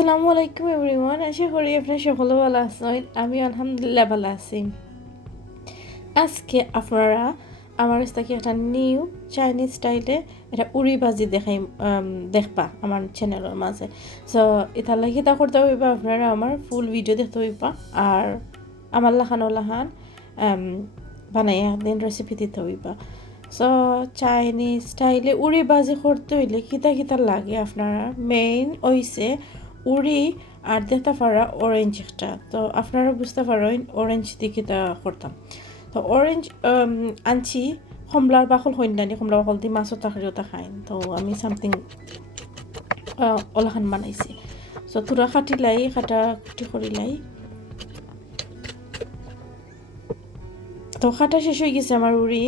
আসসালামু আলাইকুম এভরিওয়ান, আশা করি আপনারা সকলে ভালো আছেন। আমি আলহামদুলিল্লাহ ভালো আছি। আজকে আপনারা আমার কাছ থেকে একটা নিউ চাইনিজ স্টাইলে এটা উড়ি ভাজি দেখবা আমার চ্যানেলের মাঝে। সো এটা লাগি তা করতে হইবা, আপনারা আমার ফুল ভিডিও দেখতে হইবা আর আমার লাহান বানাইয়া একদিন রেসিপি দিতে হইবা। সো চাইনিজ স্টাইলে উড়ি ভাজি করতে হইলে কিতা লাগে আপনারা মেইন হইছে উড়ি আর দেখতে পারা অরেঞ্জ একটা। তো আপনারা বুঝতে পারেন অরেঞ্জ দিয়ে কিতা করতাম। তো অরেঞ্জ আনছি কমলার বাকল হইনানি, কমলা বাকল দিয়ে মাছের তরকারিটা খাইন। তো আমি সামথিং ওলাখান বানাইছি। সো তুরা কাটি করিলাই। তো খাটা শেষ হয়ে গেছে আমার উড়ি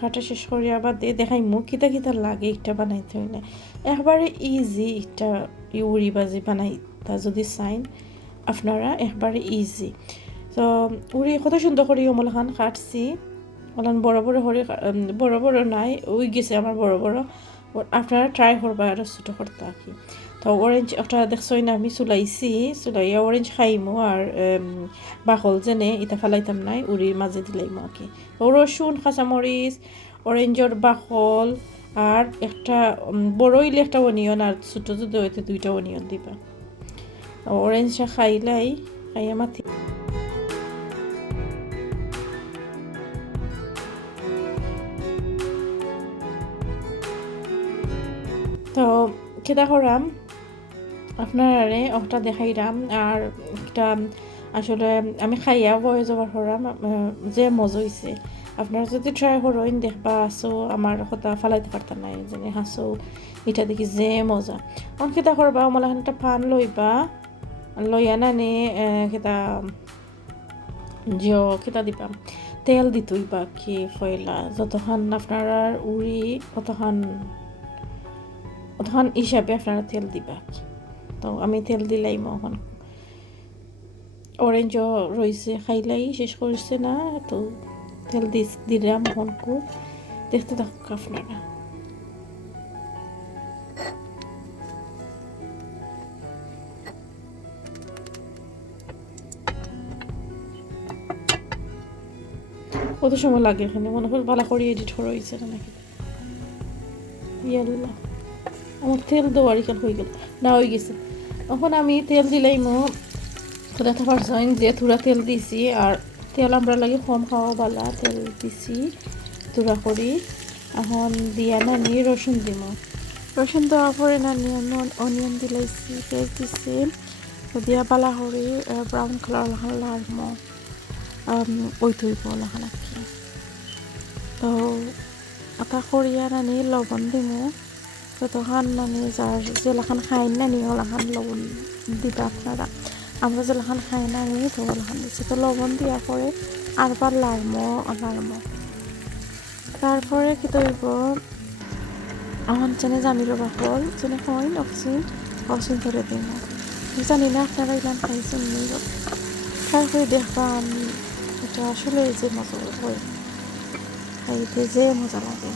খাটা শেষ করি আবার দেখাই মুখ কিতা লাগে একটা বানাইতে হইলে একবারে ইজি। একটা উড়ি ভাজি বানাইতা যদি চাইন আপনারা একবারে ইজি। তো উড়ি কত সুন্দর করে ওমলাখান কাটছি, ওলান বড় বড় নাই উই গেছে আমার বড় বড়। আপনারা ট্রাই করবা আর ছোটো করতে আর কি। তো অরেঞ্জ একটা দেখছই না আমি চুলাইয়া অরেঞ্জ খাইমো আর বাকল যেনে এটা ফেলাইতাম নাই, উড়ির মাঝে দিলাইমো আর কি। তো রসুন, কাঁচামরিচ, অরেঞ্জর বাকল আর একটা বড় হইলে একটা অনিয়ন আর ছোটো যদি হইতে 2টা অনিয়ন দিবা। অরেঞ্জটা খাইয়া মাথি। তো কেটা করাম আপনারে ওটা দেখাইলাম আর একটা আসলে আমি খাইয়া বয়ে যাবার করাম যে মজা হয়েছে। আপনারা যদি ট্রাই করেন দেখবা আসো আমার কথা ফালাইতে পারতাম নাই যেন হাসো এটা দেখি যে মজা। অন কেটা করবা মনে একটা পান লইয়া নানি কেটা দিবা তেল দিতইবা কি ফয়লা যতক্ষণ আপনারা উড়ি অতক্ষণ হিসাবে আপনারা তেল দিবা। তো আমি তেল দিলাই এখন অরেঞ্জও রয়েছে খাইলাই শেষ করছে না, তো তেল দিলাম মনকু দেখতে থাকুক আপনারা। কত সময় লাগে এখানে মনে হয় ভালো করে এডিট করা হয়েছে না নাকি। ইয়াল্লা আমার তেল দেওয়ার এখান হয়ে গেল না হয়ে গেছে। এখন আমি তেল দিলাই তো দেখতে পারছেন যে থুড়া তেল দিছি আর তেল আমরা লাগে কম খাওয়া বালা তেল দিছি তুরা করি। এখন দিয়া নানি রসুন দিব, রসুন দেওয়ার পরে নানি অনিয়ন দিলাইছি, পেঁয়াজ দিছি দিয়া বালা করি ব্রাউন কালার লাগাম ওই থইব লাগান আর কি। তো আটা করিয়া নানি লবণ দিব, ততক্ষণ নানি যার জেলাখান খাই নানি ওলাখান লবণ দিবা আপনারা। আমরা যেলাখান খাই না আমি তো ওলাখান দিচ্ছি। তো লবণ দিয়া পরে আরবার লাড়মো তারপরে কি তৈব আমার চেনে জানিল বাকল চেনে হয় অক্সিজেন ধরে দিন। জানি না আপনারা ইলান খাইছেন ট্রাই করে দেখবা। আমি এটা আসলে যে মজা হয় খাইতে যে মজা লাগে।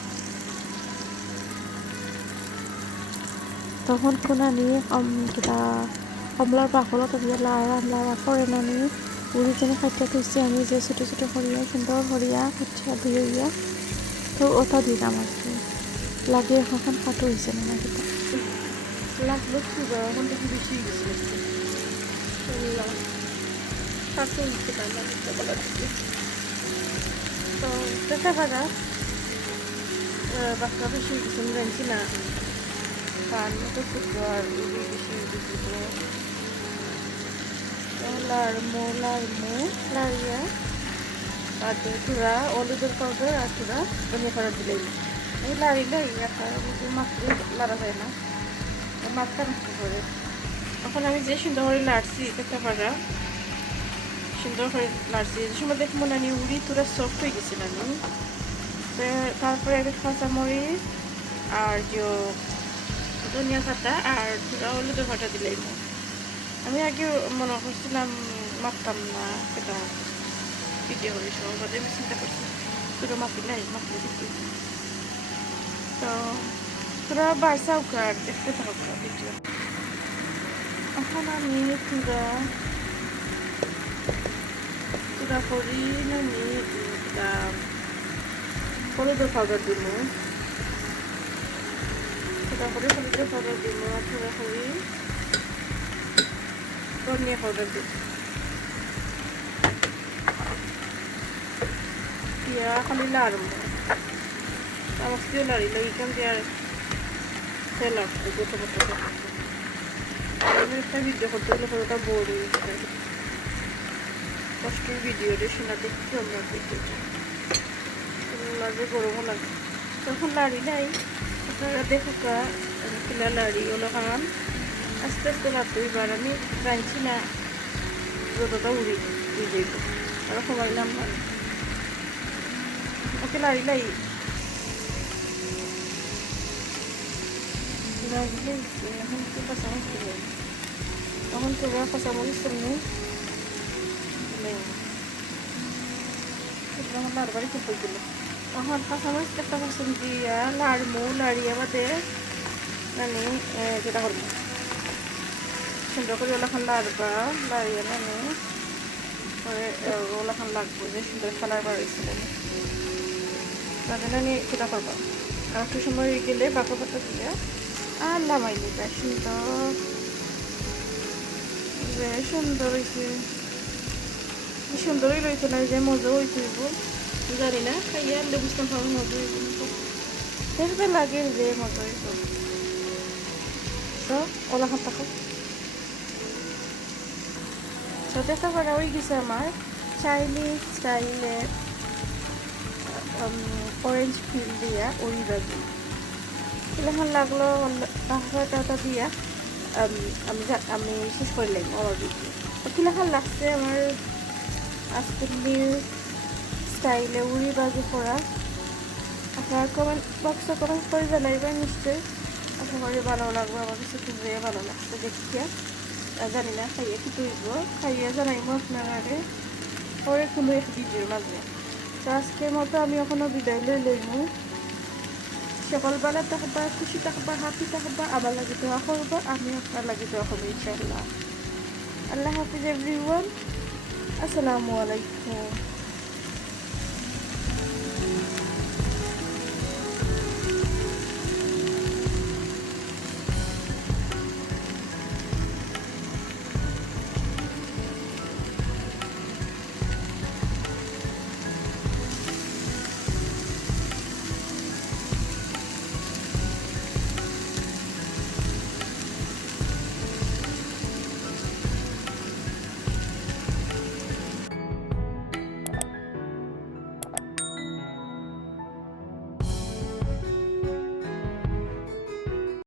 তখন কোনা নিয়ে কিতা কমলার বাকলত দিয়ে লাড়া করে নানি উড়ি যেনে খাইতে থইছি আমি যে ছোটো ছোটো সরিয়া সুন্দর সরিয়া খাইয়া ধুইয়া তো ওটা দিলাম আর কি। লাগে এখন কাটো হয়েছে না কিতা লাগলো এখন দেখি বেশি তো দেখা পারা বাচ্চা বেশি কিছু জানছি না পান মতো শুক্র আর বেশি লাড়িয়া আর চূড়া হলুদের পাউডার আর চূড়া ধনিয়া পাউডার দিলেই এই লাড়িলে মাছটা লাড়া যায় না, মাছটা নষ্ট করে। এখন আমি যে সুন্দর করে লাড়ছি দেখতে পারা সুন্দর করে লাড়ছি যে সময় দেখবো নানি উড়ি তোরা সফট হয়ে গেছে নানি। তারপরে আমি কাঁচামরিচ আর যে ধনিয়া পাতা আর হলুদের পাতা দিলাই। আমি আগে মনে করছিলাম মারতাম না সেটা ভিডিও করার সময় বাদে আমি চিন্তা করছি তোরা মাতলে দিচ্ছি। তো তোরা বাড়ছাও কার দেখতে থাকো ভিডিও। এখন আমি পুরা করি আমি হলুদের পাউডার দিব, পুরা করে হলুদের পাউডার দিব, পুরা করি ধনিয়া পাউডার দিব, দিয়া খালি লাড়ব, চামচ দিয়ে লাড়িলে ওইখান দিয়ে আর তেল আসবে গোটা গোটা। আমি একটা ভিডিও করতে গেলে পুরোটা বোর হয়ে যায়, কষ্টের ভিডিও রে শোনা দেখতে আমরা দেখতে লাগে, গরমও লাগে। তখন লাড়ি নাই আপনারা দেখো কিলা লাড়ি ওলো খান আস্তে আস্তে লাড়তে এবার আমি জানছি না যতটা উড়ি যাইব আর সবাইলাম না ওকে লাড়ি লাই এখন তো কাঁচামরিচ দিল, তখন তো কাঁচামরিচ নেই লাড়বারই খুব দিল। তখন কাঁচামরিচ একটা পছন্দ দিয়া লাড়মু, লাড়িয়ে বাদে মানে যেটা করবো সুন্দর করে ওলাখান লাড়বা, লাড়িয়ে মানে পরে ওলাখান লাগবো যে সুন্দর কালার বাড়াইছিল তাহলে আমি যেটা করবো। আর একটু সময় গেলে বাঁকা পাতা দিয়ে আর লামাই নিবা, সুন্দর সুন্দর হয়েছে, সুন্দরই রয়েছে না যে মজা হয়েছে জানি না, খাইয়ে আনলে বুঝতাম পারবো মজা হয়েছে দেখবে লাগে যে মজা হয়েছে। তো ওলা খান থাকো সাথে একটা করা হয়ে গেছে আমার চাইনিজ স্টাইলে অরেঞ্জ ফিল দিয়া উড়ি বাজি এলাকান লাগলো টাটা দিয়া আমি শেষ করলাম আমার ভিডিও। তো কিলাখান লাগছে আমার আজকের নিউ স্টাইলে উড়ি বাজি করা। আপনার কমেন্ট বক্সে কমেন্ট করে জানাইবেন নিশ্চয়ই, আশা করি ভালো লাগবে। আমার কাছে খুবই ভালো লাগছে দেখিয়া, জানি না খাইয়ে কি তৈব, খাইয়ে জানাইব আপনারা পরে কোনো এক ভিডিওর মাঝে। তো আজকের মতো আমি এখনও বিদায় লইমু। সকালবেলা থাকবা, খুশি থাকবা, হ্যাপি থাকবা, আমার লাগে দোয়া করবো, আমি আপনার লাগে দোয়া করবো ইনশাআল্লাহ। আল্লাহ হাফিজ এভরিওয়ান, আসসালামু আলাইকুম।